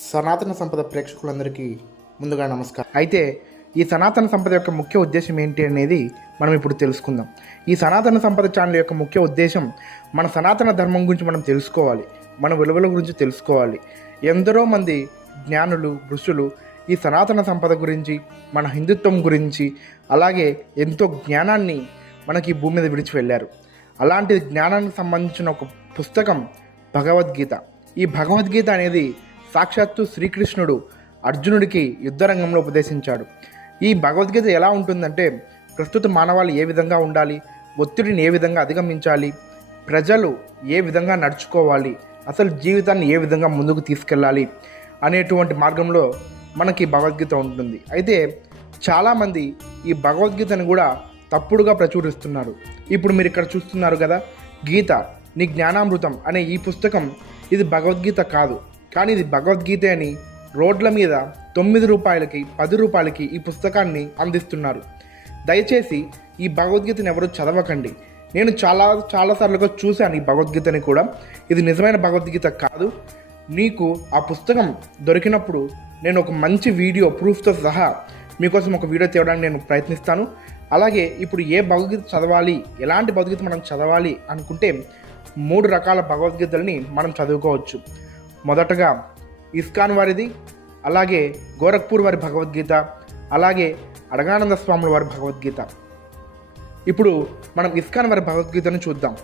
సనాతన సంపద ప్రేక్షకులందరికీ ముందుగా నమస్కారం. అయితే ఈ సనాతన సంపద యొక్క ముఖ్య ఉద్దేశం ఏంటి అనేది మనం ఇప్పుడు తెలుసుకుందాం. ఈ సనాతన సంపద ఛానల్ యొక్క ముఖ్య ఉద్దేశం మన సనాతన ధర్మం గురించి మనం తెలుసుకోవాలి, మన విలువల గురించి తెలుసుకోవాలి. ఎందరో మంది జ్ఞానులు ఋషులు ఈ సనాతన సంపద గురించి, మన హిందుత్వం గురించి, అలాగే ఎంతో జ్ఞానాన్ని మనకి ఈ భూమి మీద విడిచి వెళ్ళారు. అలాంటి జ్ఞానానికి సంబంధించిన ఒక పుస్తకం భగవద్గీత. ఈ భగవద్గీత అనేది సాక్షాత్తు శ్రీకృష్ణుడు అర్జునుడికి యుద్ధరంగంలో ఉపదేశించాడు. ఈ భగవద్గీత ఎలా ఉంటుందంటే, ప్రస్తుత మానవాళి ఏ విధంగా ఉండాలి, ఒత్తిడిని ఏ విధంగా అధిగమించాలి, ప్రజలు ఏ విధంగా నడుచుకోవాలి, అసలు జీవితాన్ని ఏ విధంగా ముందుకు తీసుకెళ్ళాలి అనేటువంటి మార్గంలో మనకి భగవద్గీత ఉంటుంది. అయితే చాలామంది ఈ భగవద్గీతను కూడా తప్పుడుగా ప్రచురిస్తున్నారు. ఇప్పుడు మీరు ఇక్కడ చూస్తున్నారు కదా, గీత నీ జ్ఞానామృతం అనే ఈ పుస్తకం ఇది భగవద్గీత కాదు, కానీ ఇది భగవద్గీత అని రోడ్ల మీద 9 రూపాయలకి 10 రూపాయలకి ఈ పుస్తకాన్ని అందిస్తున్నారు. దయచేసి ఈ భగవద్గీతను ఎవరు చదవకండి. నేను చాలాసార్లుగా చూశాను ఈ భగవద్గీతని కూడా. ఇది నిజమైన భగవద్గీత కాదు. నీకు ఆ పుస్తకం దొరికినప్పుడు నేను ఒక మంచి వీడియో ప్రూఫ్తో సహా మీకోసం ఒక వీడియో తేవడానికి నేను ప్రయత్నిస్తాను. అలాగే ఇప్పుడు ఏ భగవద్గీత చదవాలి, ఎలాంటి భగవద్గీత మనం చదవాలి అనుకుంటే 3 రకాల భగవద్గీతల్ని మనం చదువుకోవచ్చు. మొదటగా ఇస్కాన్ వారిది, అలాగే గోరఖ్పూర్ వారి భగవద్గీత, అలాగే అడగానంద స్వాముల వారి భగవద్గీత. ఇప్పుడు మనం ఇస్కాన్ వారి భగవద్గీతను చూద్దాం.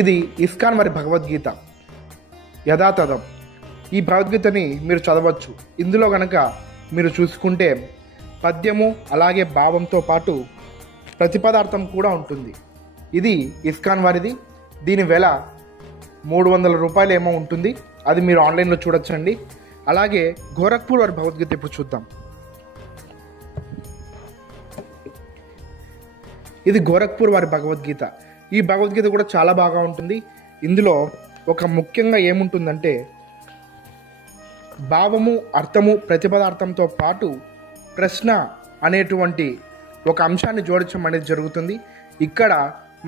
ఇది ఇస్కాన్ వారి భగవద్గీత యథాతథం. ఈ భగవద్గీతని మీరు చదవచ్చు. ఇందులో కనుక మీరు చూసుకుంటే పద్యము అలాగే భావంతో పాటు ప్రతిపదార్థం కూడా ఉంటుంది. ఇది ఇస్కాన్ వారిది. దీని వెల 300 రూపాయలు ఏమో ఉంటుంది. అది మీరు ఆన్లైన్లో చూడొచ్చండి. అలాగే గోరఖ్పూర్ వారి భగవద్గీత ఇప్పుడు చూద్దాం. ఇది గోరఖ్పూర్ వారి భగవద్గీత. ఈ భగవద్గీత కూడా చాలా బాగా ఉంటుంది. ఇందులో ఒక ముఖ్యంగా ఏముంటుందంటే, భావము అర్థము ప్రతిపదార్థంతో పాటు ప్రశ్న అనేటువంటి ఒక అంశాన్ని జోడించడం అనేది జరుగుతుంది. ఇక్కడ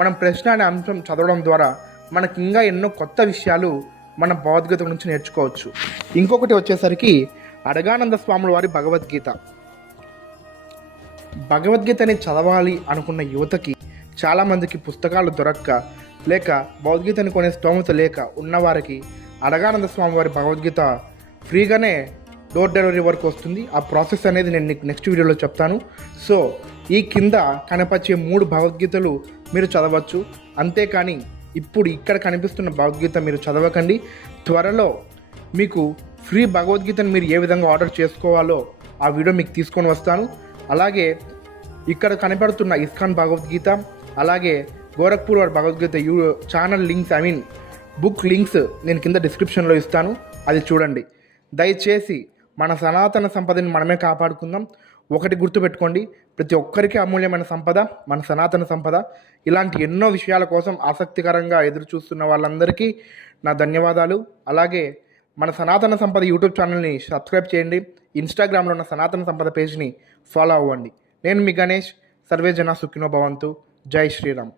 మనం ప్రశ్న అనే అంశం చదవడం ద్వారా మనకి ఇంకా ఎన్నో కొత్త విషయాలు మన భగవద్గీత నుంచి నేర్చుకోవచ్చు. ఇంకొకటి వచ్చేసరికి అడగానంద స్వాముల వారి భగవద్గీత. భగవద్గీతని చదవాలి అనుకున్న యువతకి, చాలామందికి పుస్తకాలు దొరక్క లేక భగవద్గీతని కొనే స్తోమత లేక ఉన్నవారికి అడగానంద స్వామి వారి భగవద్గీత ఫ్రీగానే డోర్ డెలివరీ వరకు వస్తుంది. ఆ ప్రాసెస్ అనేది నేను నెక్స్ట్ వీడియోలో చెప్తాను. సో ఈ కింద కనపరిచే 3 భగవద్గీతలు మీరు చదవచ్చు. అంతేకాని ఇప్పుడు ఇక్కడ కనిపిస్తున్న భగవద్గీత మీరు చదవకండి. త్వరలో మీకు ఫ్రీ భగవద్గీతను మీరు ఏ విధంగా ఆర్డర్ చేసుకోవాలో ఆ వీడియో మీకు తీసుకొని వస్తాను. అలాగే ఇక్కడ కనపడుతున్న ఇస్కాన్ భగవద్గీత, అలాగే గోరఖ్పూర్ వారి Bhagavad Gita channel links, book links నేను కింద డిస్క్రిప్షన్లో ఇస్తాను. అది చూడండి. దయచేసి మన సనాతన సంపదని మనమే కాపాడుకుందాం. ఒకటి గుర్తుపెట్టుకోండి, ప్రతి ఒక్కరికి అమూల్యమైన సంపద మన సనాతన సంపద. ఇలాంటి ఎన్నో విషయాల కోసం ఆసక్తికరంగా ఎదురు చూస్తున్న వాళ్ళందరికీ నా ధన్యవాదాలు. అలాగే మన సనాతన సంపద యూట్యూబ్ ఛానల్ని సబ్స్క్రైబ్ చేయండి. ఇన్స్టాగ్రామ్లో ఉన్న సనాతన సంపద పేజ్ని ఫాలో అవ్వండి. నేను మీ గణేష్. సర్వే జన సుఖినో భవంతు. జై శ్రీరామ్.